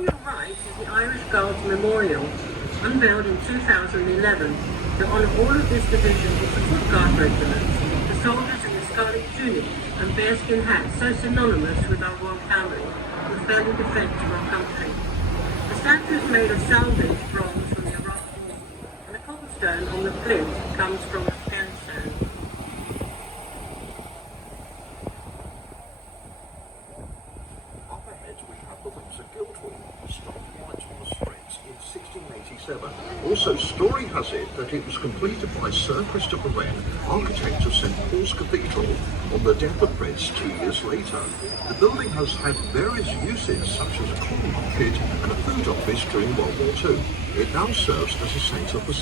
On your right is the Irish Guards Memorial, unveiled in 2011, to honour all of this division of the Foot Guard regiments, the soldiers in the scarlet tunics and bearskin hats so synonymous with our royal family, who fell in defence of our country. The statue is made of salvaged bronze from the Iraq War, and the cobblestone on the plinth comes from Afghanistan. Up ahead we have the Windsor Guildhall, started by Thomas Spence in 1687. Also, story has it that it was completed by Sir Christopher Wren, architect of St Paul's Cathedral, on the death of Prince 2 years later. The building has had various uses such as a corn market and a food office during World War II. It now serves as a centre for